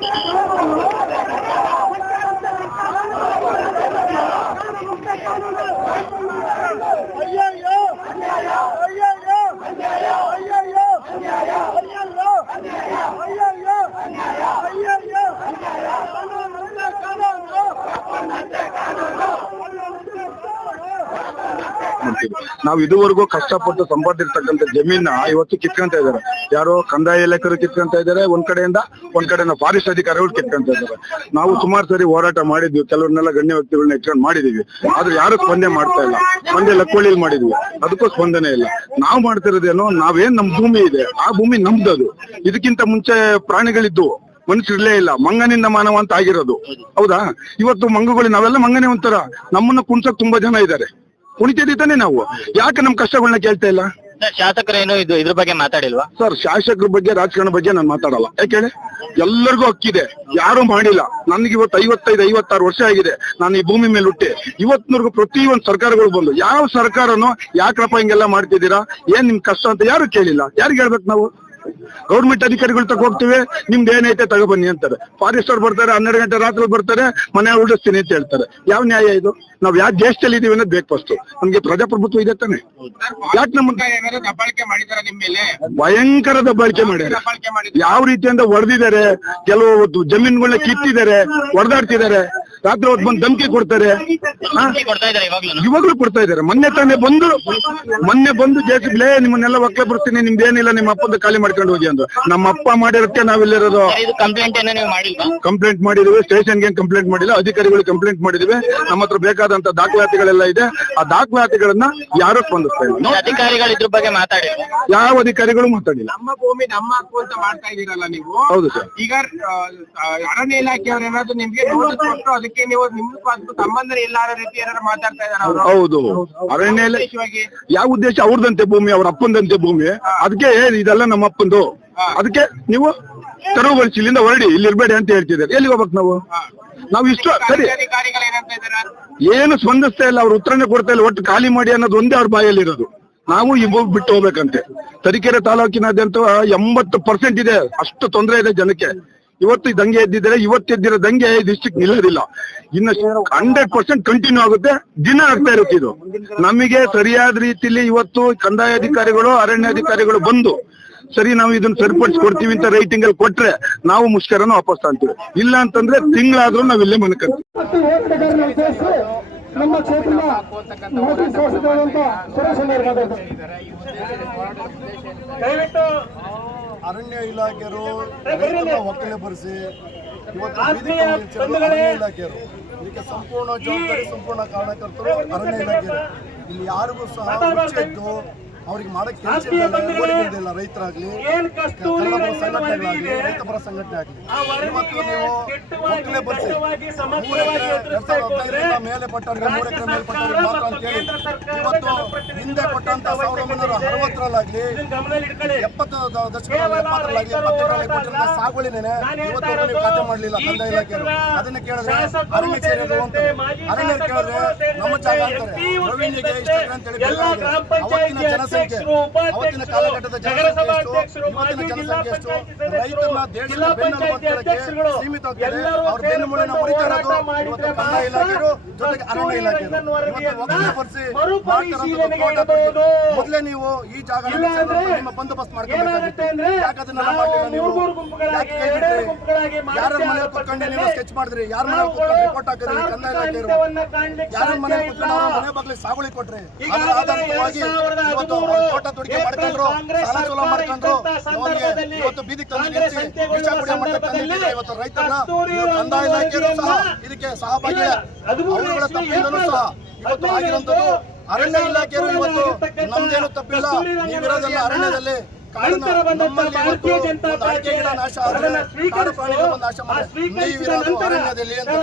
Thank you. ನಾವು ಇದುವರೆಗೂ ಕಷ್ಟಪಟ್ಟು ಸಂಪಾದಿರ್ತಕ್ಕಂಥ ಜಮೀನ ಇವತ್ತು ಕಿತ್ಕೊಂತ ಇದ್ದಾರೆ. ಯಾರೋ ಕಂದಾಯ ಇಲಾಖೆರು ಕಿತ್ಕೊಂತ ಇದ್ದಾರೆ, ಒಂದ್ ಕಡೆಯಿಂದ ಒಂದ್ ಕಡೆಯಿಂದ ಫಾರೆಸ್ಟ್ ಅಧಿಕಾರಿಗಳು ಕಿತ್ಕೊಂತ ಇದ್ದಾರೆ. ನಾವು ಸುಮಾರು ಸರಿ ಹೋರಾಟ ಮಾಡಿದ್ವಿ, ಕೆಲವ್ರನ್ನೆಲ್ಲ ಗಣ್ಯ ವ್ಯಕ್ತಿಗಳನ್ನ ಇಟ್ಕೊಂಡು ಮಾಡಿದೀವಿ. ಆದ್ರೆ ಯಾರು ಸ್ಪಂದನೆ ಮಾಡ್ತಾ ಇಲ್ಲ. ಮಂಡ್ಯ ಲಕ್ಕೋಳಿಲ್ ಮಾಡಿದ್ವಿ. ಅದಕ್ಕೂ ಸ್ಪಂದನೆ ಇಲ್ಲ. ನಾವು ಮಾಡ್ತಿರೋದೇನು, ನಾವೇನ್ ನಮ್ ಭೂಮಿ ಇದೆ, ಆ ಭೂಮಿ ನಮ್ದದು. ಇದಕ್ಕಿಂತ ಮುಂಚೆ ಪ್ರಾಣಿಗಳಿದ್ದು, ಮನುಷ್ಯರಿಲ್ಲೇ ಇಲ್ಲ. ಮಂಗನಿಂದ ಮಾನವ ಅಂತ ಆಗಿರೋದು. ಹೌದಾ? ಇವತ್ತು ಮಂಗಗಳು, ನಾವೆಲ್ಲ ಮಂಗನೇ ಒಂಥರ. ನಮ್ಮನ್ನ ಕುಣ್ಸಕ್ ತುಂಬಾ ಜನ ಇದ್ದಾರೆ. ಕುಣಿತಿದ್ದಾನೆ ನಾವು? ಯಾಕೆ ನಮ್ ಕಷ್ಟಗಳನ್ನ ಕೇಳ್ತಾ ಇಲ್ಲ? ಸರ್ ಶಾಸಕರೇನು ಇದು ಇದ್ರ ಬಗ್ಗೆ ಮಾತಾಡಿಲ್ವಾ? ಸರ್ ಶಾಸಕರ ಬಗ್ಗೆ ರಾಜಕಾರಣ ಬಗ್ಗೆ ನಾನು ಮಾತಾಡಲ್ಲ. ಯಾಕೇಳಿ ಎಲ್ಲರಿಗೂ ಹಕ್ಕಿದೆ. ಯಾರು ಮಾಡಿಲ್ಲ. ನನಗೆ ಇವತ್ತು ಐವತ್ತೈದು ಐವತ್ತಾರು ವರ್ಷ ಆಗಿದೆ. ನಾನು ಈ ಭೂಮಿ ಮೇಲೆ ಹುಟ್ಟಿ. ಇವತ್ತಿನವರೆಗೂ ಪ್ರತಿಯೊಂದು ಸರ್ಕಾರಗಳು ಬಂದು ಯಾವ ಸರ್ಕಾರನು ಯಾಕ್ರಪ್ಪ ಹಿಂಗೆಲ್ಲ ಮಾಡ್ತಿದ್ದೀರಾ? ಏನ್ ನಿಮ್ ಕಷ್ಟ ಅಂತ ಯಾರು ಕೇಳಿಲ್ಲ? ಯಾರಿಗೆ ಹೇಳ್ಬೇಕು ನಾವು? ಗೌರ್ಮೆಂಟ್ ಅಧಿಕಾರಿಗಳು ತಗ ಹೋಗ್ತೀವಿ, ನಿಮ್ದು ಏನೈತೆ ತಗೊಬನ್ನಿ ಅಂತಾರೆ. ಫಾರೆಸ್ಟರ್ ಬರ್ತಾರೆ, ಹನ್ನೆರಡು ಗಂಟೆ ರಾತ್ರಿ ಬರ್ತಾರೆ, ಮನೆ ಉಳಿಸ್ತೀನಿ ಅಂತ ಹೇಳ್ತಾರೆ. ಯಾವ ನ್ಯಾಯ ಇದು? ನಾವ್ ಯಾವ ದೇಶದಲ್ಲಿ ಇದೀವಿ ಅನ್ನೋದು ಬೇಕು ಫಸ್ಟ್ ನಮ್ಗೆ ಪ್ರಜಾಪ್ರಭುತ್ವ ಇದೆ ತಾನೆ. ಯಾಕೆ ನಮ್ಮ ಭಯಂಕರ ದಬ್ಬಾಳಿಕೆ ಮಾಡಿದ್ರು ಯಾವ ರೀತಿಯಿಂದ ಹೊಡೆದಿದ್ದಾರೆ ಕೆಲವು ಜಮೀನುಗಳನ್ನ ಕಿತ್ತಿದ್ದಾರೆ ಹೊಡೆದಾಡ್ತಿದ್ದಾರೆ ರಾತ್ರಿ ಹೊತ್ತು ಬಂದು ಧಮಕಿ ಕೊಡ್ತಾರೆ. ಇವಾಗ್ಲೂ. ಕೊಡ್ತಾ ಇದಾರೆ ಮೊನ್ನೆ ತಾನೇ ಬಂದು ಮೊನ್ನೆ ಬಂದು ಜೇಸಿಬ್ಲೇ ನಿಮ್ಮನ್ನೆಲ್ಲ ಒಕ್ಕಲೆ ಬರ್ತೀನಿ ನಿಮ್ದು ಏನಿಲ್ಲ ನಿಮ್ಮ ಅಪ್ಪಂದು ಖಾಲಿ ಮಾಡ್ಕೊಂಡು ಹೋಗಿ ಅಂದ್ರು ನಮ್ಮ ಅಪ್ಪ ಮಾಡಿರೋಕ್ಕೆ ನಾವಿಲ್ಲಿರೋದು ಕಂಪ್ಲೇಂಟ್ ಏನೋ ನೀವು ಮಾಡಿಲ್ವಾ? ಕಂಪ್ಲೇಂಟ್ ಮಾಡಿದೀವಿ ಸ್ಟೇಷನ್ಗೆ ಕಂಪ್ಲೇಂಟ್ ಮಾಡಿಲ್ಲ ಅಧಿಕಾರಿಗಳು ಕಂಪ್ಲೇಂಟ್ ಮಾಡಿದೀವಿ. ನಮ್ಮ ಹತ್ರ ಬೇಕಾದಂತ ದಾಖಲಾತಿಗಳೆಲ್ಲ ಇದೆ. ಆ ದಾಖಲಾತಿಗಳನ್ನ ಯಾರು ಸ್ಪಂದಿಸ್ತಾ ಇಲ್ಲ. ಅಧಿಕಾರಿಗಳು ಇದ್ರ ಬಗ್ಗೆ ಮಾತಾಡಿಲ್ಲ. ಯಾವ ಅಧಿಕಾರಿಗಳು ಮಾತಾಡಿಲ್ಲ. ನಮ್ಮ ಭೂಮಿ ನಮ್ಮ ಹಕ್ಕು ಅಂತ ಮಾಡ್ತಾ ಇದೀರಲ್ಲ ನೀವು? ಹೌದು ಸರ್. ಈಗ ಅರಣ್ಯ ಇಲಾಖೆಯವರು ಏನಾದ್ರು ನಿಮ್ಗೆ ನೋಟಿಸ್ ಅದಕ್ಕೆ ನೀವು ನಿಮ್ಗೂ ಸಂಬಂಧ ಇಲ್ಲ ಅನ್ನೋ ರೀತಿ ಮಾತಾಡ್ತಾ ಇದಾರ ಹೌದು. ಅರಣ್ಯ ಯಾವ ಉದ್ದೇಶ? ಅವ್ರದಂತೆ ಭೂಮಿ ಅವ್ರ ಅಪ್ಪಂದಂತೆ ಭೂಮಿ. ಅದಕ್ಕೆ ಇದೆಲ್ಲ ನಮ್ಮ ಅಪ್ಪಂದು. ಅದಕ್ಕೆ ನೀವು ತೆರವುಗೊಳಿಸಿ ಇಲ್ಲಿಂದ ಹೊರಡಿ. ಇಲ್ಲಿ ಇರ್ಬೇಡಿ ಅಂತ ಹೇಳ್ತಿದ್ದಾರೆ. ಎಲ್ಲಿಗೆ ಹೋಗ್ಬೇಕು ನಾವು? ನಾವು ಇಷ್ಟು ಸರಿ. ಅಧಿಕಾರಿಗಳು ಏನಂತ ಇದಾರ ಏನು ಸ್ಪಂದಿಸ್ತಾ ಇಲ್ಲ. ಅವ್ರ ಉತ್ತರನೇ ಕೊಡ್ತಾ ಇಲ್ಲ. ಒಟ್ಟು ಖಾಲಿ ಮಾಡಿ ಅನ್ನೋದು ಒಂದೇ ಅವ್ರ ಬಾಯಲ್ಲಿರೋದು ನಾವು ಈ ಭೂಮಿ ಬಿಟ್ಟು ಹೋಗ್ಬೇಕಂತೆ. ತರೀಕೆರೆ ತಾಲೂಕಿನಾದ್ಯಂತ ಎಂಬತ್ತು ಪರ್ಸೆಂಟ್ ಇದೆ. ಅಷ್ಟು ತೊಂದರೆ ಇದೆ ಜನಕ್ಕೆ. ಇವತ್ತು ದಂಗೆ ಎದ್ದಿದ್ರೆ ಇವತ್ತು ಎದ್ದಿರೋ ದಂಗೆ ಡಿಸ್ಟ್ರಿಕ್ಟ್ ನಿಲ್ಲೋದಿಲ್ಲ. ಇನ್ನು ಹಂಡ್ರೆಡ್ ಪರ್ಸೆಂಟ್ ಕಂಟಿನ್ಯೂ ಆಗುತ್ತೆ. ದಿನ ಆಗ್ತಾ ಇರುತ್ತೆ ಇದು. ನಮಗೆ ಸರಿಯಾದ ರೀತಿಲಿ ಇವತ್ತು ಕಂದಾಯ ಅಧಿಕಾರಿಗಳು ಅರಣ್ಯ ಅಧಿಕಾರಿಗಳು ಬಂದು ಸರಿ ನಾವು ಇದನ್ನ ಸರಿಪಡಿಸ್ಕೊಡ್ತೀವಿ ಅಂತ ರೈಟಿಂಗ್ ಅಲ್ಲಿ ಕೊಟ್ರೆ ನಾವು ಮುಷ್ಕರನ ವಾಪಸ್ ತಾಂತೀವಿ ಇಲ್ಲ ಅಂತಂದ್ರೆ ತಿಂಗಳಾದ್ರೂ ನಾವು ಇಲ್ಲೇ ಮನ್ಕಂತೀವಿ ನಮ್ಮ ಕ್ಷೇತ್ರದ ದಯವಿಟ್ಟು ಅರಣ್ಯ ಇಲಾಖೆಯರು ರೈತರನ್ನ ಒಕ್ಕಲೆ ಬರೆಸಿ ಇವತ್ತು ಬೀದಿ ಅರಣ್ಯ ಇಲಾಖೆಯರು. ಇದಕ್ಕೆ ಸಂಪೂರ್ಣ ಜವಾಬ್ದಾರಿ ಸಂಪೂರ್ಣ ಕಾರಣಕರ್ತರು ಅರಣ್ಯ ಇಲಾಖೆಯರು. ಇಲ್ಲಿ ಯಾರಿಗೂ ಸಹ ಮುಚ್ಚೆದ್ದು ಅವ್ರಿಗೆ ಮಾಡಕ್ಕೆ ಇಲ್ಲ ರೈತರಾಗ್ಲಿ ಕನ್ನಡ ಪರ ರಂಗನ ರೈತ ಪರ ಸಂಘಟನೆ ಆಗ್ಲಿ. ಇವತ್ತು ನೀವು ಒಕ್ಕಲೆ ಬರೆಸಿ. ಮೂರು ಎಕರೆ ಎರಡ್ ಸಾವಿರದ ಹದಿನೈದರಿಂದ ಮೇಲೆ ಪಟ್ಟವರಿಗೆ ಮೂರು ಎಕರೆ ಮೇಲೆ ಪಟ್ಟವರಿಗೆ ಮಾತ್ರ ಅಂತ ಹೇಳಿ ಕೇಂದ್ರ ಸರ್ಕಾರದ ಇವತ್ತು ಹಿಂದೆ ಕೊಟ್ಟಂತ ಸಾವಿರದ ಒಂಬೈನೂರ. ಅರವತ್ತರಲ್ಲಾಗ್ಲಿ ಎಪ್ಪತ್ತು ದಶಕದಲ್ಲಿ ಎಪ್ಪತ್ತರಲ್ಲಾಗ್ಲಿ ರೈತರು ಎಪ್ಪತ್ತೆರಡರಲ್ಲಿ ಹೋರಾಟ ಕೊಟ್ಟಿರೋ ಅಲ್ಲ. ಸಾಗುವಳಿನೇನೆ ನಾನು ಇವತ್ತು ನೀವು ಖಾತೆ ಮಾಡಲಿಲ್ಲ ಕಂದಾಯ ಇಲಾಖೆಯವರು. ಅದನ್ನ ಕೇಳಿದ್ರೆ ಅರಣ್ಯ ಸೇರಿದ್ರು ಅಂತ ಅರಣ್ಯ ಕೇಳಿದ್ರೆ ನಮ್ಮ ಜಾಗ ಅಂತಾರೆ. ಇಷ್ಟ ಗ್ರಾಮ ಅವತ್ತಿನ ಜನಸಂಖ್ಯೆ ಅಧ್ಯಕ್ಷರು, ಉಪಾಧ್ಯಕ್ಷರು, ಕಾಲಘಟ್ಟದ ಜನಸಂಖ್ಯೆ ನಗರಸಭಾ ಎಷ್ಟು ಅಧ್ಯಕ್ಷರು, ಇವತ್ತಿನ ಮಾಜಿ ಜಿಲ್ಲಾ ಪಂಚಾಯತಿ ಸದಸ್ಯರು, ಜಿಲ್ಲಾ ಪಂಚಾಯತಿ ಅಧ್ಯಕ್ಷರುಗಳು ಎಲ್ಲರೂ ಹೋರಾಟ ಮಾಡಿದ್ರೆ ಮರುಪರಿಶೀಲನೆಗೆ ಇಡಬಹುದು. ಮೊದಲೇ ನೀವು ಈ ಜಾಗ ನಿಮ್ಮ ಬಂದೋಬಸ್ತ್ ಮಾಡ್ಕೊಬೇಕಾಗಿತ್ತು. ಅಂದ್ರೆ ಯಾಕೆ ಅದನ್ನೆಲ್ಲ ನಾವು ಮಾಡಲಿಲ್ಲ ನೀವು ಮೂರ್ ಮೂರ್ ಗುಂಪುಗಳಾಗಿ, ಎರಡೆರಡು ಗುಂಪುಗಳಾಗಿ ಯಾರ ಮನೆ ಕುತ್ಕೊಂಡು ನೀವು ಸ್ಕೆಚ್ ಮಾಡಿದ್ರಿ? ಯಾರ ಮನೆ ಕುತ್ಕೊಂಡು ರಿಪೋರ್ಟ್ ಹಾಕಿದ್ರಿ? ಕಂದಾಯ ಇಲಾಖೆಯವರು? ಯಾರ ಮನೆ ಕುತ್ಕೊಂಡು ಮನೆ ಬಾಗ್ಲಿಗೆ ಸಾಗುವಳಿ ಕೊಟ್ರಿ? ಈಗ ಅದರ ಆಧಾರಿತವಾಗಿ ಇವತ್ತು ತೋಟ ತುಡಿಕೆ ಮಾಡ್ಕೊಂಡ್ರು ಕಾಂಗ್ರೆಸ್ ಸಾಲ ಸೋಲ ಮಾಡ್ಕೊಂಡ್ರು. ಇವತ್ತು ಬೀದಿಗೆ ತಂದು ನಿಲ್ಲಿಸಿ. ಮಟ್ಟಕ್ಕೆ ಇವತ್ತು ರೈತರನ್ನ ಇವತ್ತು ಕಂದಾಯ ಇಲಾಖೆಯರು ಸಹ ಇದಕ್ಕೆ ಸಹಭಾಗಿಯ ಅವರುಗಳ ತಪ್ಪಿಂದಲೂ ಸಹ ಇವತ್ತು ಆಗಿರುವಂತದ್ದು ಅರಣ್ಯ ಇಲಾಖೆಯವರು ಇವತ್ತು ನಮ್ದೇನು ತಪ್ಪಿಲ್ಲ. ನೀವಿರೋದೆಲ್ಲ ಅರಣ್ಯದಲ್ಲಿ ಅಡಿಕೆ ಗಿಡ ನಾಶ ಆದ್ರೆ ಅದನ್ನ ಕಾಡು. ಪ್ರಾಣಿಗಳು ನಾಶ ಮಾಡಿ ನೀವಿರೋದು ಅರಣ್ಯದಲ್ಲಿ ಅಂತ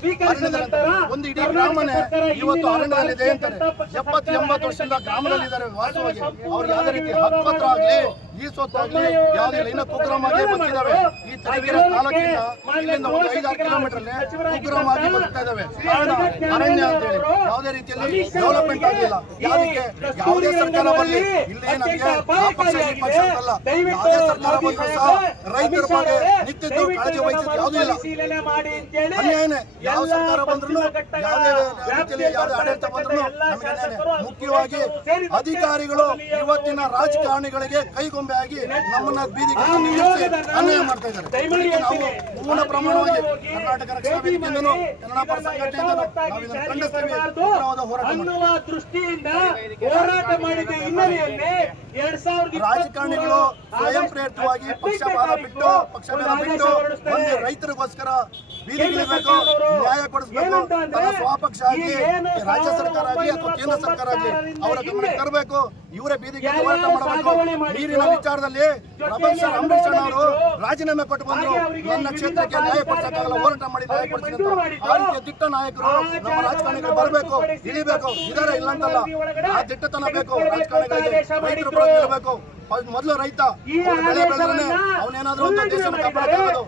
ಸ್ವೀಕರಿಸಿದ ನಂತರ ಒಂದು ಇಡೀ ಗ್ರಾಮನೇ ಇವತ್ತು ಅರಣ್ಯದಲ್ಲಿದೆ ಅಂತಾರೆ ಎಪ್ಪತ್ತು ಎಂಬತ್ತು ವರ್ಷದಿಂದ ಗ್ರಾಮದಲ್ಲಿ ಇದ್ದಾರೆ ವಾಸವಾಗಿ ಅವ್ರಿಗೆ ಯಾವುದೇ ರೀತಿ ಹಕ್ಕು ಹಕ್ಕುಪತ್ರ ಮಾಡಬೇಕು. ಆಗ್ಲಿ ಈ ಸ್ವತ್ತಾಗ್ಲಿ ಯಾವುದೇ ಇಲ್ಲ ಇನ್ನು ಕುಗ್ರಾಮ ಆಗಿ ಬದುಕಿದಾವೆ ಈ ತರೀಕೆರೆ ತಾಲೂಕಿನ ಇಲ್ಲಿಂದ ಒಂದು ಐದಾರು ಕಿಲೋಮೀಟರ್ ಕುಗ್ರಾಮ ಆಗಿ ಬರ್ತಾ ಇದಾವೆ ಅರಣ್ಯ ಅಂತ ಹೇಳಿ. ಯಾವುದೇ ರೀತಿಯಲ್ಲಿ ಡೆವಲಪ್ಮೆಂಟ್ ಆಗಲಿಲ್ಲ ಯಾವುದಕ್ಕೆ ಯಾವುದೇ ಸರ್ಕಾರ ಬರಲಿ. ಇಲ್ಲಿ ನಮಗೆ ಆ ಪಕ್ಷ ಈ ಪಕ್ಷ ಅಂತಲ್ಲ. ಯಾವುದೇ ಸರ್ಕಾರ ಬಂದರೂ ಸಹ ರೈತರ ಬಗ್ಗೆ ನಿಂತಿದ್ದು ಕಾಳಜಿ ವಹಿಸಿದ್ದು ಯಾವುದೂ ಇಲ್ಲ. ಮಾಡಿ ಅಂತೇಳಿ ಅನ್ಯಾಯನೇ. ಯಾವ ಸರ್ಕಾರ ಬಂದ್ರು ಯಾವುದೇ ರೀತಿಯಲ್ಲಿ ಯಾವುದೇ ಆಡಳಿತ ಬಂದ್ರು ನಮಗೆ ಮುಖ್ಯವಾಗಿ ಅಧಿಕಾರಿಗಳು ಇವತ್ತಿನ ರಾಜಕಾರಣಿಗಳಿಗೆ ಕೈಗೊಂಬೆ ಆಗಿ ನಮ್ಮನ್ನ ಬೀದಿಗೆ ಅನ್ಯಾಯ ಮಾಡ್ತಾ ಇದ್ದಾರೆ. ನಾವು ಪೂರ್ಣ ಪ್ರಮಾಣವಾಗಿ ಕರ್ನಾಟಕ ರಕ್ಷಣಾ ವೇದಿಕೆಯಿಂದನೂ ಕನ್ನಡ ಪರ ಸಂಘಟನೆಯಿಂದನೂ ನಾವು ಇದನ್ನು ಖಂಡಿಸ್ತೀವಿ. ಉಗ್ರವಾದ ಹೋರಾಟ ದೃಷ್ಟಿಯಿಂದ ಹೋರಾಟ ಮಾಡಿದ ಹಿನ್ನೆಲೆಯಲ್ಲಿ ಎರಡ್ ಸಾವಿರದ ರಾಜಕಾರಣಿಗಳು ಸ್ವಯಂ ಪ್ರೇರಿತವಾಗಿ ಪಕ್ಷಪಾತ ಬಿಟ್ಟು ಪಕ್ಷ ಬಿಟ್ಟು ಒಂದು ರೈತರಿಗೋಸ್ಕರ ಬೀದಿಗಿಳಿಬೇಕು ನ್ಯಾಯ ಕೊಡಿಸಬೇಕು ತನ್ನ ಸ್ವಪಕ್ಷ ಆಗಲಿ ರಾಜ್ಯ ಸರ್ಕಾರ ಆಗಲಿ ಅಥವಾ ಕೇಂದ್ರ ಸರ್ಕಾರ ಆಗಲಿ ಅವರ ಗಮನಕ್ಕೆ ತರಬೇಕು. ಇವರೇ ಬೀದಿಗೆ ಹೋರಾಟ ಮಾಡಬೇಕು. ನೀರಿನ ವಿಚಾರದಲ್ಲಿ ಪ್ರಭಾಸ್ ಸರ್ ಅಂಬರೀಶ್ ಅಣ್ಣ ಅವರು ರಾಜೀನಾಮೆ ಕೊಟ್ಟು ಬಂದ್ರು ನನ್ನ ಕ್ಷೇತ್ರಕ್ಕೆ ನ್ಯಾಯ ಕೊಡಿಸಕ್ಕಾಗಲ್ಲ ಹೋರಾಟ ಮಾಡಿ ನ್ಯಾಯ ಕೊಡಿಸಿ ಆ ರೀತಿಯ ದಿಟ್ಟ ನಾಯಕರು ನಮ್ಮ ರಾಜಕಾರಣಿಗಳು ಬರಬೇಕು ಇಳಿಬೇಕು ಇದಾರೆ ಇಲ್ಲ ಅಂತಲ್ಲ. ಆ ದಿಟ್ಟತನ ಬೇಕು ರಾಜಕಾರಣಿಗಳಿಗೆ ರೈತರು ಮೊದಲು ರೈತ ಅವ್ನು ಬೆಳೆ ಬೆಳೆದ್ರೆ ಅವನೇನಾದ್ರೂ ಒಂದು ದೇಶನ ಕಾಪಾಡೋದು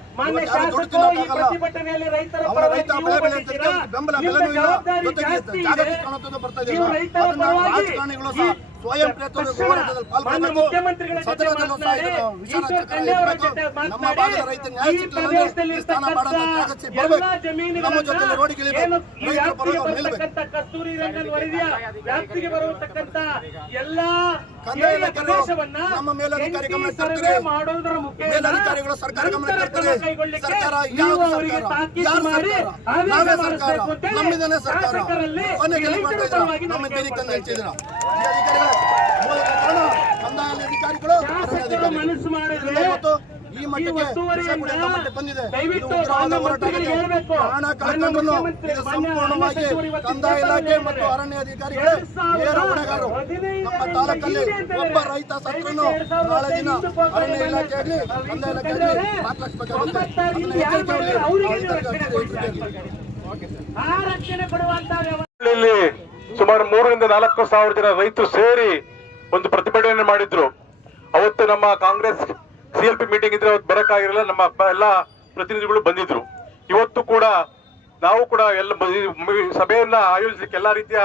ಯಾರು ದುಡ್ಡು ತಿನ್ನೋಕ್ಕಾಗಲ್ಲ. ಪ್ರತಿಭಟನೆಯಲ್ಲಿ ರೈತರ ಅವರ ರೈತ ಬೆಳೆ ಬೆಳೆಯುತ್ತಿದ್ದ ಬೆಂಬಲ ಬೆಲೆನೂ ಇಲ್ಲ. ಜೊತೆಗೆ ಜಾಗತಿಕ ಕಾಣುತ್ತದೆ ಬರ್ತಾ ಇದೆ ಅದನ್ನ ರಾಜಕಾರಣಿಗಳು ಸಹ ಸ್ವಯಂ ಹೋರಾಟದಲ್ಲಿ ಪಾಲ್ಗೊಳ್ಳಬೇಕು ಸದನದಲ್ಲೂ ಸಹ ಇದನ್ನು ವಿಚಾರ ಚಕ್ರ ಎತ್ತಬೇಕು ನಮ್ಮ ಭಾಗದ ರೈತ ನ್ಯಾಯ ಸಿಕ್ಕಲಿಲ್ಲ ಅಂದ್ರೆ ಸ್ಥಾನ ಮಾಡೋ ಜಾಗಕ್ಕೆ ಬರಬೇಕು. ನಮ್ಮ ಜೊತೆ ರೋಡಿ ಕಸ್ತೂರಿ ರಂಗನ್ ವರದಿಯ? ವ್ಯಾಪ್ತಿಗೆ ಬರತಕ್ಕಂತ ಎಲ್ಲಾ ನಮ್ಮ ಮೇಲಧಿಕಾರಿ ಗಮನ ತರ್ತಾರೆ. ಮೇಲಧಿಕಾರಿಗಳು ಸರ್ಕಾರ ಗಮನ ತರ್ತಾರೆ. ಸರ್ಕಾರ ಯಾವ ಸರ್ಕಾರ? ನಾವೇ ಸರ್ಕಾರ. ಅಂತೇಳಿ ಸರ್ಕಾರ ಶಾಸಕರಲ್ಲಿ ಕೊನೆಗೆ ಮಾಡ್ತಾ ನಮ್ಮ ಬೇರೆ ತಂದು ಅಧಿಕಾರಿಗಳು ಈ ಅಧಿಕಾರಿಗಳೇ ಕಾರಣ ಕಂದಾಯ ಅಧಿಕಾರಿಗಳು. ಮನಸ್ಸು ಮಾಡಿದ್ರೆ ಈ ಮಟ್ಟಕ್ಕೆ ಬಂದಿದೆ. ಸಂಪೂರ್ಣವಾಗಿ ಕಂದಾಯ ಇಲಾಖೆ ಮತ್ತು ಅರಣ್ಯ ಅಧಿಕಾರಿಗಳೇ ನೇರ ಹೊಣೆಗಾರರು ನಮ್ಮ ತಾಲೂಕಲ್ಲಿ ಒಬ್ಬ ರೈತ ಸತ್ರನು ನಾಳೆ ದಿನ ಅರಣ್ಯ ಇಲಾಖೆ ಆಗಲಿ ಕಂದಾಯ ಇಲಾಖೆ ಆಗಲಿ ಸುಮಾರು ಮೂರರಿಂದ ನಾಲ್ಕು ಸಾವಿರ ಜನ ರೈತರು ಸೇರಿ ಒಂದು ಪ್ರತಿಭಟನೆ ಮಾಡಿದ್ರು. ಅವತ್ತು ನಮ್ಮ ಕಾಂಗ್ರೆಸ್ ಸಿಎಲ್ಪಿ ಮೀಟಿಂಗ್ ಇದ್ರೆ ಅವತ್ತು ಬರಕ್ಕಾಗಿರಲಿಲ್ಲ ನಮ್ಮ ಪ- ಎಲ್ಲ ಪ್ರತಿನಿಧಿಗಳು ಬಂದಿದ್ರು. ಇವತ್ತು ಕೂಡ ನಾವು ಕೂಡ ಎಲ್ಲ ಸಭೆಯನ್ನ ಆಯೋಜಿಸಲಿಕ್ಕೆ ಎಲ್ಲಾ ರೀತಿಯ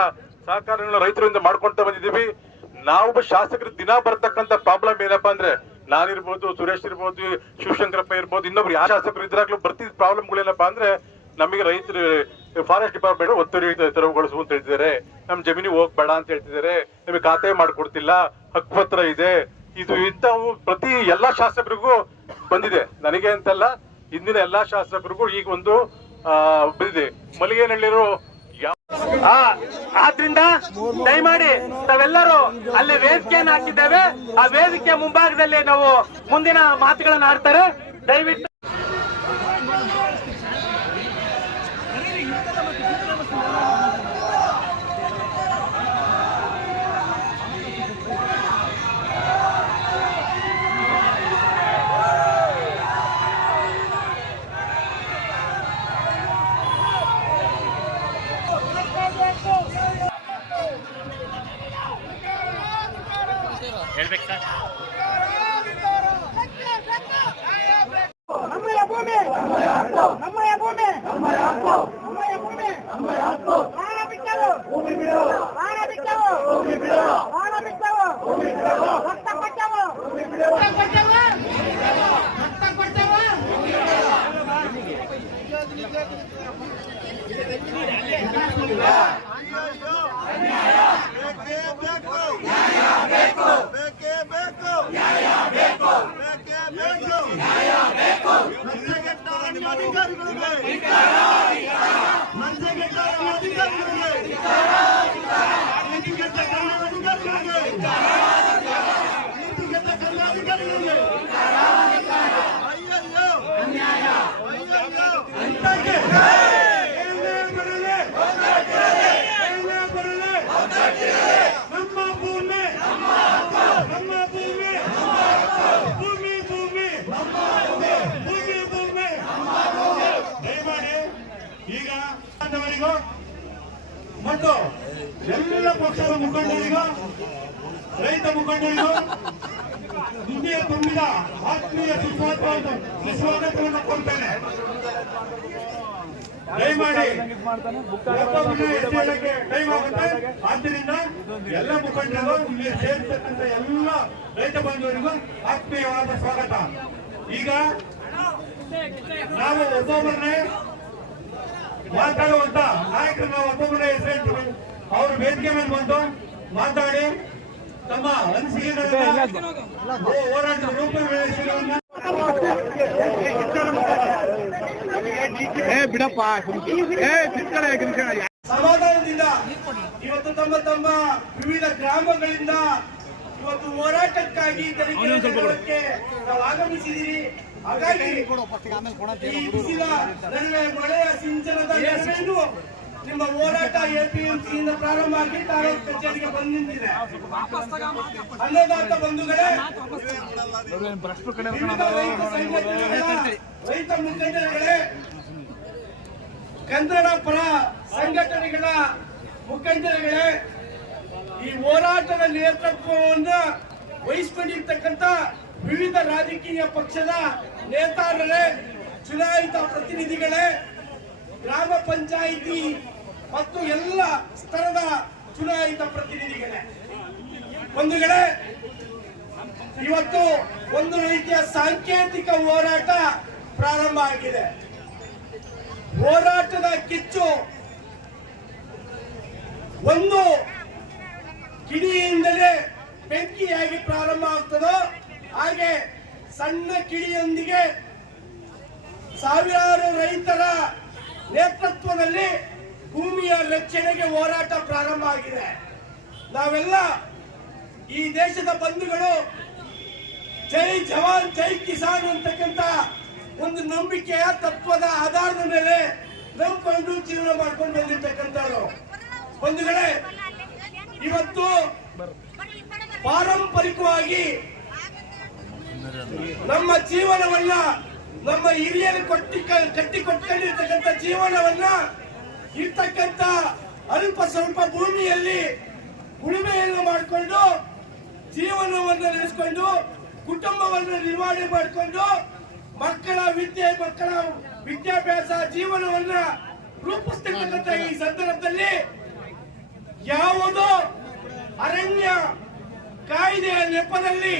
ಸಹಕಾರಗಳನ್ನ ರೈತರಿಂದ ಮಾಡ್ಕೊಂತ ಬಂದಿದ್ದೀವಿ. ನಾವು ಶಾಸಕರು ದಿನ ಬರ್ತಕ್ಕಂತ ಪ್ರಾಬ್ಲಮ್ ಏನಪ್ಪಾ ಅಂದ್ರೆ, ನಾನಿರ್ಬೋದು, ಸುರೇಶ್ ಇರ್ಬೋದು, ಶಿವಶಂಕರಪ್ಪ ಇರ್ಬೋದು, ಇನ್ನೊಬ್ರು ಯಾವ ಶಾಸಕರು ಇದ್ರಾಗ್ಲೂ ಬರ್ತಿದ್ದ ಪ್ರಾಬ್ಲಮ್ಗಳೇನಪ್ಪಾ ಅಂದ್ರೆ, ನಮಗೆ ರೈತರು ಫಾರೆಸ್ಟ್ ಡಿಪಾರ್ಟ್ಮೆಂಟ್ ಒತ್ತುವರಿ ತೆರವುಗೊಳಿಸು ಅಂತ ಹೇಳ್ತಿದ್ದಾರೆ. ನಮ್ ಜಮೀನಿಗೆ ಹೋಗ್ಬೇಡ ಅಂತ ಹೇಳ್ತಿದ್ದಾರೆ. ನಿಮಗೆ ಖಾತೆ ಮಾಡ್ಕೊಡ್ತಿಲ್ಲ. ಹಕ್ಕುಪತ್ರ ಇದೆ. ಇದು ಇಂಥವು ಪ್ರತಿ ಎಲ್ಲಾ ಶಾಸಕರಿಗೂ ಬಂದಿದೆ. ನನಗೆ ಅಂತಲ್ಲ, ಹಿಂದಿನ ಎಲ್ಲಾ ಶಾಸಕರಿಗೂ ಈಗ ಒಂದು ಬಂದಿದೆ. ಮಲ್ಲಿಗೆನಹಳ್ಳಿರು ಆದ್ರಿಂದ ದಯಮಾಡಿ ತಾವೆಲ್ಲರೂ ಅಲ್ಲಿ ವೇದಿಕೆಯನ್ನು ಹಾಕಿದ್ದೇವೆ. ಆ ವೇದಿಕೆ ಮುಂಭಾಗದಲ್ಲಿ ನಾವು ಮುಂದಿನ ಮಾತುಗಳನ್ನು ಆಡ್ತಾರೆ ದಯವಿಟ್ಟು ಹೇಳ್ಬೇಕು ಸರ್ ನಮ್ಮಯ ಭೂಮಿ ನಮ್ಮಯ ಭೂಮಿ ನಮ್ಮಯ ಭೂಮಿ ಪ್ರಾಣ ಬಿಟ್ಟವು ಪ್ರಾಣ ಬಿಟ್ಟವು ಪ್ರಾಣ ಬಿಟ್ಟವು ರಕ್ತ ಕೊಟ್ಟವು ರಕ್ತ ಕೊಟ್ಟವು ರಕ್ತ ಕೊಟ್ಟವು ನಮ್ಮ ಭೂಮಿ ನಮ್ಮ ಭೂಮಿ ಭೂಮಿ ಭೂಮಿ ಭೂಮಿ ಭೂಮಿ ದಯಮಾಡಿ ಈಗ ಮತ್ತು ಎಲ್ಲ ಪಕ್ಷದ ಮುಖಂಡರಿಗೂ, ರೈತ ಮುಖಂಡರಿಗೂ ದುಡ್ಡಿಯ ತುಂಬಿದ ಆತ್ಮೀಯ ಸುಸ್ವಾಗತವನ್ನು ಸುಸ್ವಾಗತವನ್ನು ಕೊಡ್ತೇನೆ. ದಯಮಾಡಿ ಟೈಮ್ ಆಗುತ್ತೆ. ಆದ್ದರಿಂದ ಎಲ್ಲ ಮುಖಂಡರು ಇಲ್ಲಿ ಸೇರಿರ್ತಕ್ಕಂಥ ಎಲ್ಲ ರೈತ ಬಾಂಧವರಿಗೂ ಆತ್ಮೀಯವಾದ ಸ್ವಾಗತ. ಈಗ ನಾವು ಒಬ್ಬೊಬ್ಬರನ್ನೇ ಮಾತಾಡುವಂತ ನಾಯಕರು ನಾವು ಒಬ್ಬೊಬ್ಬರೇ ಹೆಸರಿಟ್ಟು ಅವರು ವೇದಿಕೆ ಮೇಲೆ ಬಂದು ಮಾತಾಡಿ ತಮ್ಮ ಅನಿಸಿಕೆಗಳನ್ನ ಹೋರಾಟದ ರೂಪುರೇಷೆಗಳನ್ನ ಸಮಾಧಾನದಿಂದ ಇವತ್ತು ತಮ್ಮ ತಮ್ಮ ವಿವಿಧ ಗ್ರಾಮಗಳಿಂದ ಇವತ್ತು ಹೋರಾಟಕ್ಕಾಗಿ ನಾವು ಆಗಮಿಸಿದ್ದೀರಿ ಸಿಂಚನದ ನಿಮ್ಮ ಹೋರಾಟ ಪ್ರಾರಂಭ ಆಗಿ ತಾಲೂಕು ಕಚೇರಿಗೆ ಅನ್ನದಾತ ಬಂಧುಗಳೇ ರೈತ ರೈತ ಮುಖಂಡರುಗಳೇ ಕನ್ನಡ ಪರ ಸಂಘಟನೆಗಳ ಮುಖಂಡರುಗಳೇ ಈ ಹೋರಾಟದ ನೇತೃತ್ವವನ್ನು ವಹಿಸಿಕೊಂಡಿರ್ತಕ್ಕಂಥ ವಿವಿಧ ರಾಜಕೀಯ ಪಕ್ಷದ ನೇತಾರರೇ, ಚುನಾಯಿತ ಪ್ರತಿನಿಧಿಗಳೇ, ಗ್ರಾಮ ಪಂಚಾಯಿತಿ ಮತ್ತು ಎಲ್ಲ ಸ್ತರದ ಚುನಾಯಿತ ಪ್ರತಿನಿಧಿಗಳೇ. ಬಂಧುಗಳೇ, ಇವತ್ತು ಒಂದು ರೀತಿಯ ಸಾಂಕೇತಿಕ ಹೋರಾಟ ಪ್ರಾರಂಭ ಆಗಿದೆ. ಹೋರಾಟದ ಕಿಚ್ಚು ಒಂದು ಕಿಡಿಯಿಂದಲೇ ಬೆಂಕಿಯಾಗಿ ಪ್ರಾರಂಭ ಆಗ್ತದೋ ಹಾಗೆ ಸಣ್ಣ ಕಿಡಿಯೊಂದಿಗೆ ಸಾವಿರಾರು ರೈತರ ನೇತೃತ್ವದಲ್ಲಿ ಭೂಮಿಯ ರಕ್ಷಣೆಗೆ ಹೋರಾಟ ಪ್ರಾರಂಭ ಆಗಿದೆ. ನಾವೆಲ್ಲ ಈ ದೇಶದ ಬಂಧುಗಳು ಜೈ ಜವಾನ್, ಜೈ ಕಿಸಾನ್ ಅಂತಕ್ಕಂಥ ಒಂದು ನಂಬಿಕೆಯ ತತ್ವದ ಆಧಾರದ ಮೇಲೆ ನಂಬಿಕೊಂಡು ಜೀವನ ಮಾಡ್ಕೊಂಡು ಬಂದಿರ್ತಕ್ಕಂಥವ್ರು. ಬಂಧುಗಳೇ, ಇವತ್ತು ಪಾರಂಪರಿಕವಾಗಿ ನಮ್ಮ ಜೀವನವನ್ನ ನಮ್ಮ ಹಿರಿಯರು ಕೊಟ್ಟಿ ಕಟ್ಟಿ ಜೀವನವನ್ನ ಇರ್ತಕ್ಕಂಥ ಅಲ್ಪ ಸ್ವಲ್ಪ ಭೂಮಿಯಲ್ಲಿ ಉಳುಮೆಯನ್ನು ಮಾಡಿಕೊಂಡು ಜೀವನವನ್ನು ನಡೆಸಿಕೊಂಡು ಕುಟುಂಬವನ್ನು ನಿರ್ವಹಣೆ ಮಾಡಿಕೊಂಡು ಮಕ್ಕಳ ವಿದ್ಯೆ, ಮಕ್ಕಳ ವಿದ್ಯಾಭ್ಯಾಸ, ಜೀವನವನ್ನ ರೂಪಿಸ್ತಕ್ಕಂಥ ಈ ಸಂದರ್ಭದಲ್ಲಿ ಯಾವುದೋ ಅರಣ್ಯ ಕಾಯ್ದೆಯ ನೆಪದಲ್ಲಿ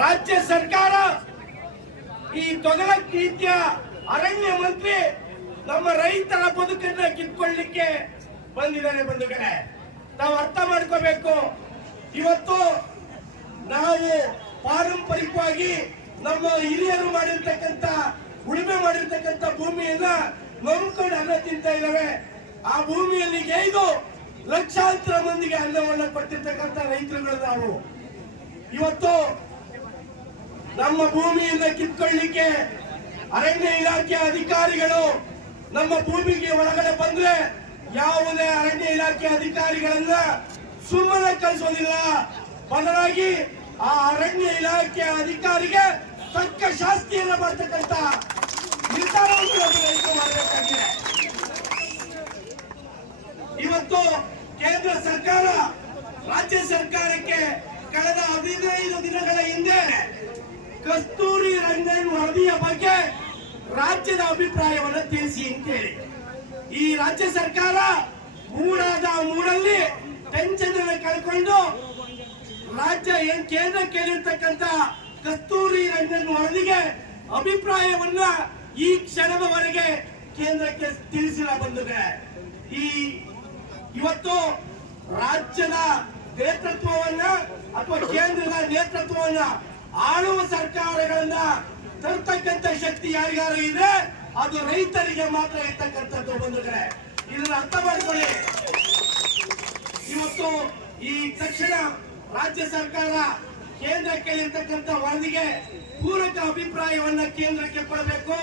ರಾಜ್ಯ ಸರ್ಕಾರ ಈ ತೊಗಲ ರೀತಿಯ ಅರಣ್ಯ ಮಂತ್ರಿ ನಮ್ಮ ರೈತರ ಬದುಕನ್ನ ಕಿತ್ಕೊಳ್ಳಿಕ್ಕೆ ಬಂದಿದ್ದಾರೆ ಬಂಧುಗಳೇ. ನಾವು ಅರ್ಥ ಮಾಡ್ಕೋಬೇಕು. ಇವತ್ತು ನಾವು ಪಾರಂಪರಿಕವಾಗಿ ನಮ್ಮ ಹಿರಿಯರು ಮಾಡಿರ್ತಕ್ಕಂಥ, ಉಳುಮೆ ಮಾಡಿರ್ತಕ್ಕಂಥ ಭೂಮಿಯನ್ನ ನಂಬ್ಕೊಂಡು ಅನ್ನ ತಿಂತ ಇದ್ದಾವೆ ಆ ಭೂಮಿಯಲ್ಲಿ ಗೈದು ಲಕ್ಷಾಂತರ ಮಂದಿಗೆ ಅನ್ನವನ್ನ ಕೊಟ್ಟಿರ್ತಕ್ಕಂಥ ರೈತರುಗಳು ನಾವು. ಇವತ್ತು ನಮ್ಮ ಭೂಮಿಯಿಂದ ಕಿತ್ಕೊಳ್ಳಿಕ್ಕೆ ಅರಣ್ಯ ಇಲಾಖೆ ಅಧಿಕಾರಿಗಳು ನಮ್ಮ ಭೂಮಿಗೆ ಒಳಗಡೆ ಬಂದ್ರೆ ಯಾವುದೇ ಅರಣ್ಯ ಇಲಾಖೆ ಅಧಿಕಾರಿಗಳನ್ನ ಸುಮ್ಮನೆ ಕಳಿಸೋದಿಲ್ಲ. ಬದಲಾಗಿ ಆ ಅರಣ್ಯ ಇಲಾಖೆ ಅಧಿಕಾರಿಗೆ ತಕ್ಕ ಶಾಸ್ತಿಯನ್ನ ಬರ್ತಕ್ಕಂತ ನಿರ್ಧಾರವನ್ನು ಮಾಡಬೇಕಾಗಿದೆ. ಇವತ್ತು ಕೇಂದ್ರ ಸರ್ಕಾರ ರಾಜ್ಯ ಸರ್ಕಾರಕ್ಕೆ ಕಳೆದ ಹದಿನೈದು ದಿನಗಳ ಹಿಂದೆ ಕಸ್ತೂರಿ ರಂಗನ್ ವರದಿಯ ಬಗ್ಗೆ ರಾಜ್ಯದ ಅಭಿಪ್ರಾಯವನ್ನು ತಿಳಿಸಿ ಅಂತೇಳಿ ಈ ರಾಜ್ಯ ಸರ್ಕಾರ ಮೂಡಾದ ಮೂಡಲ್ಲಿ ಅನ್ನು ಕಳ್ಕೊಂಡು ರಾಜ್ಯ ಏನ್ ಕೇಂದ್ರ ಕೇಳಿರ್ತಕ್ಕಂತ ಕಸ್ತೂರಿ ರಂಗನ್ ವರದಿಗೆ ಅಭಿಪ್ರಾಯವನ್ನ ಈ ಕ್ಷಣದವರೆಗೆ ಕೇಂದ್ರಕ್ಕೆ ತಿಳಿಸಿಲ್ಲ ಬಂದಿದೆ ಈ ಇವತ್ತು ರಾಜ್ಯದ ನೇತೃತ್ವವನ್ನ ಅಥವಾ ಕೇಂದ್ರದ ನೇತೃತ್ವವನ್ನ ಆಳುವ ಸರ್ಕಾರಗಳನ್ನ ತರ್ತಕ್ಕಂಥ ಶಕ್ತಿ ಯಾರಿಗಾರು ಇದೆ ಅದು ರೈತರಿಗೆ ಮಾತ್ರ ಇರ್ತಕ್ಕಂಥದ್ದು, ಬಂಧುಗಳೇ. ಇದನ್ನ ಅರ್ಥ ಮಾಡಿಕೊಳ್ಳಿ. ಇವತ್ತು ಈ ತಕ್ಷಣ ರಾಜ್ಯ ಸರ್ಕಾರ ಕೇಂದ್ರಕ್ಕೆ ಇರ್ತಕ್ಕಂಥ ವರದಿಗೆ ಪೂರಕ ಅಭಿಪ್ರಾಯವನ್ನ ಕೇಂದ್ರಕ್ಕೆ ಕೊಡಬೇಕು.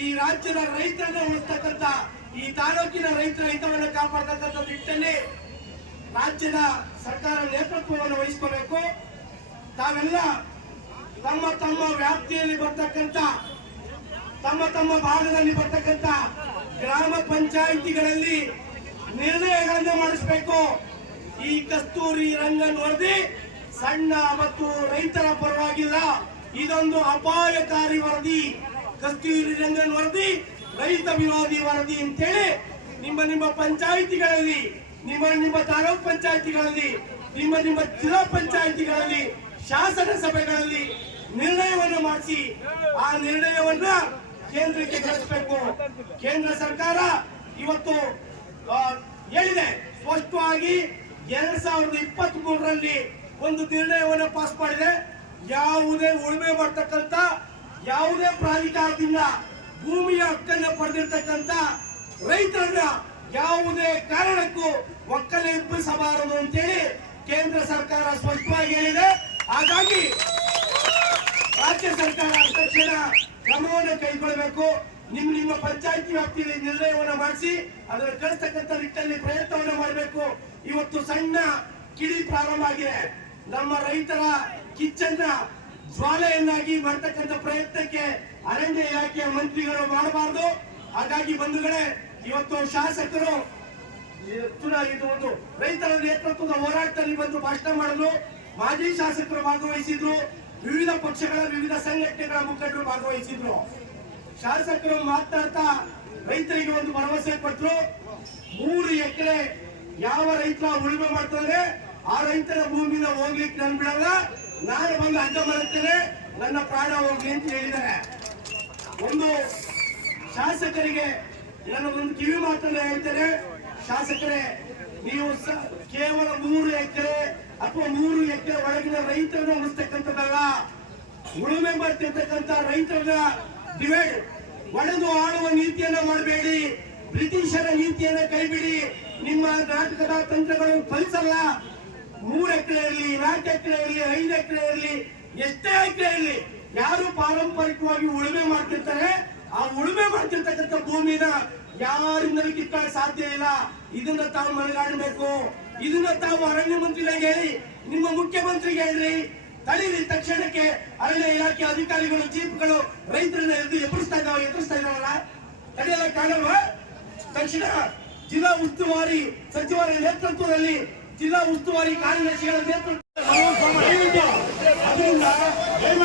ಈ ರಾಜ್ಯದ ರೈತರನ್ನ ಉಳಿಸ್ತಕ್ಕಂಥ, ಈ ತಾಲೂಕಿನ ರೈತರ ಹಿತವನ್ನು ಕಾಪಾಡತಕ್ಕಂಥ ನಿಟ್ಟಿನಲ್ಲಿ ರಾಜ್ಯದ ಸರ್ಕಾರ ನೇತೃತ್ವವನ್ನು ವಹಿಸ್ಕೋಬೇಕು. ತಾವೆಲ್ಲ ತಮ್ಮ ತಮ್ಮ ವ್ಯಾಪ್ತಿಯಲ್ಲಿ ಬರ್ತಕ್ಕಂತ ತಮ್ಮ ತಮ್ಮ ಭಾಗದಲ್ಲಿ ಬರ್ತಕ್ಕಂತ ಗ್ರಾಮ ಪಂಚಾಯಿತಿಗಳಲ್ಲಿ ನಿರ್ಣಯಗಳನ್ನು ಮಾಡಿಸಬೇಕು. ಈ ಕಸ್ತೂರಿ ರಂಗನ್ ವರದಿ ಸಣ್ಣ ಮತ್ತು ರೈತರ ಪರವಾಗಿಲ್ಲ. ಇದೊಂದು ಅಪಾಯಕಾರಿ ವರದಿ. ಕಸ್ತೂರಿ ರಂಗನ್ ವರದಿ, ರೈತ ವಿರೋಧಿ ವರದಿ ಅಂತೇಳಿ ನಿಮ್ಮ ನಿಮ್ಮ ಪಂಚಾಯಿತಿಗಳಲ್ಲಿ, ನಿಮ್ಮ ನಿಮ್ಮ ತಾಲೂಕ್ ಪಂಚಾಯಿತಿಗಳಲ್ಲಿ, ನಿಮ್ಮ ನಿಮ್ಮ ಜಿಲ್ಲಾ ಪಂಚಾಯಿತಿಗಳಲ್ಲಿ ಶಾಸನ ಸಭೆಗಳಲ್ಲಿ ನಿರ್ಣಯವನ್ನು ಮಾಡಿಸಿ ಆ ನಿರ್ಣಯವನ್ನ ಕೇಂದ್ರಕ್ಕೆ ಕಳಿಸಬೇಕು. ಕೇಂದ್ರ ಸರ್ಕಾರ ಇವತ್ತು ಹೇಳಿದೆ, ಸ್ಪಷ್ಟವಾಗಿ ಎರಡ್ ಸಾವಿರದ ಇಪ್ಪತ್ತ್ ಮೂರರಲ್ಲಿ ಒಂದು ನಿರ್ಣಯವನ್ನು ಪಾಸ್ ಮಾಡಿದೆ. ಯಾವುದೇ ಉಳುಮೆ ಮಾಡ್ತಕ್ಕಂತ ಯಾವುದೇ ಪ್ರಾಧಿಕಾರದಿಂದ ಭೂಮಿಯ ಹಕ್ಕನ್ನ ಪಡೆದಿರ್ತಕ್ಕಂತ ರೈತರನ್ನ ಯಾವುದೇ ಕಾರಣಕ್ಕೂ ಒಕ್ಕಲೆ ಸಬಾರದು ಅಂತೇಳಿ ಕೇಂದ್ರ ಸರ್ಕಾರ ಸ್ಪಷ್ಟವಾಗಿ ಹೇಳಿದೆ. ಹಾಗಾಗಿ ರಾಜ್ಯ ಸರ್ಕಾರ ತಕ್ಷಣ ಕ್ರಮವನ್ನು ಕೈಗೊಳ್ಳಬೇಕು. ನಿಮ್ ನಿಮ್ಮ ಪಂಚಾಯತಿ ವ್ಯಾಪ್ತಿಯಲ್ಲಿ ನಿರ್ಣಯವನ್ನು ಮಾಡಿಸಿ ಅದನ್ನು ಕಳಿಸ್ತಕ್ಕಂಥ ನಿಟ್ಟಿನಲ್ಲಿ ಪ್ರಯತ್ನವನ್ನು ಮಾಡಬೇಕು. ಇವತ್ತು ಸಣ್ಣ ಕಿಡಿ ಪ್ರಾರಂಭ ಆಗಿದೆ. ನಮ್ಮ ರೈತರ ಕಿಚ್ಚನ್ನ ಜ್ವಾಲೆಯನ್ನಾಗಿ ಮಾಡ್ತಕ್ಕಂಥ ಪ್ರಯತ್ನಕ್ಕೆ ಅರಣ್ಯ ಇಲಾಖೆಯ ಮಂತ್ರಿಗಳು ಮಾಡಬಾರದು. ಹಾಗಾಗಿ ಬಂಧುಗಳೇ, ಇವತ್ತು ಶಾಸಕರು ಇದು ಒಂದು ರೈತರ ನೇತೃತ್ವದ ಹೋರಾಟದಲ್ಲಿ ಬಂದು ಭಾಷಣ ಮಾಡಲು ಮಾಜಿ ಶಾಸಕರು ಭಾಗವಹಿಸಿದ್ರು, ವಿವಿಧ ಪಕ್ಷಗಳ ವಿವಿಧ ಸಂಘಟನೆಗಳ ಮುಖಂಡರು ಭಾಗವಹಿಸಿದ್ರು. ಶಾಸಕರು ಮಾತಾಡ್ತಾ ರೈತರಿಗೆ ಒಂದು ಭರವಸೆ ಕೊಟ್ಟರು ಮೂರು ಎಕರೆ ಯಾವ ರೈತ ಉಳುಮೆ ಮಾಡ್ತಾರೆ, ಆ ರೈತರ ಭೂಮಿನ ಹೋಗ್ಲಿಕ್ಕೆ ನಾನು ಬಿಡಲ್ಲ, ನಾನು ಬಂದು ಅಡ್ಡ ಬರುತ್ತೇನೆ, ನನ್ನ ಪ್ರಾಣ ಹೋಗ್ಲಿ ಅಂತ ಹೇಳಿದ್ದಾರೆ. ಒಂದು ಶಾಸಕರಿಗೆ ಒಂದು ಕಿವಿ ಮಾತನ್ನ ಹೇಳ್ತೇನೆ, ಶಾಸಕರೇ, ನೀವು ಕೇವಲ ಮೂರು ಎಕರೆ ಅಥವಾ ನೂರು ಎಕರೆ ಒಳಗಿನ ರೈತರನ್ನ ಉಳಿಸ್ತಕ್ಕಂಥದ್ದಲ್ಲ? ಉಳುಮೆ ಮಾಡ್ತಿರ್ತಕ್ಕಂಥ ರೈತರನ್ನ ಡಿವೈಡ್ ಒಡೆದು ಆಳುವ ನೀತಿಯನ್ನ ಮಾಡಬೇಡಿ. ಬ್ರಿಟಿಷರ ನೀತಿಯನ್ನ ಕೈಬಿಡಿ. ನಿಮ್ಮ ನಾಟಕದ ತಂತ್ರಗಳು ಫಲಿಸಲ್ಲ. ಮೂರು ಎಕರೆ ಇರಲಿ, ನಾಲ್ಕು ಎಕರೆ ಇರಲಿ, ಐದು ಎಕರೆ ಇರಲಿ, ಎಷ್ಟೇ ಎಕರೆ ಇರಲಿ, ಯಾರು ಪಾರಂಪರಿಕವಾಗಿ ಉಳುಮೆ ಮಾಡ್ತಿರ್ತಾರೆ, ಆ ಉಳುಮೆ ಮಾಡ್ತಿರ್ತಕ್ಕಂಥ ಭೂಮಿನ ಯಾರಿಂದಲೂ ಕಿತ್ತಾಡ ಸಾಧ್ಯ ಇಲ್ಲ. ಇದನ್ನ ತಾವು ಮನಗಾಡಬೇಕು ಇದನ್ನ ತಾವು ಅರಣ್ಯ ಮಂತ್ರಿಗಳಿಗೆ ಹೇಳಿ, ನಿಮ್ಮ ಮುಖ್ಯಮಂತ್ರಿಗೆ ಹೇಳ್ರಿ ತಡೀರಿ ತಕ್ಷಣಕ್ಕೆ ಅರಣ್ಯ ಇಲಾಖೆ ಅಧಿಕಾರಿಗಳು ಜೀಪ್ಗಳು ರೈತರನ್ನ ಎದ್ದು ಎದುರಿಸ್ತಾ ಇದ್ದಾವೆ, ಎದುರಿಸ್ತಾ ಇದ್ದಾವಲ್ಲ ತಡೆಯಲ್ಲ ಕಾಣಲ್ವಾ ತಕ್ಷಣ ಜಿಲ್ಲಾ ಉಸ್ತುವಾರಿ ಸಚಿವರ ನೇತೃತ್ವದಲ್ಲಿ ಜಿಲ್ಲಾ ಉಸ್ತುವಾರಿ ಕಾರ್ಯದರ್ಶಿಗಳ ನೇತೃತ್ವ ಅದರಿಂದ ಎಲ್ಲ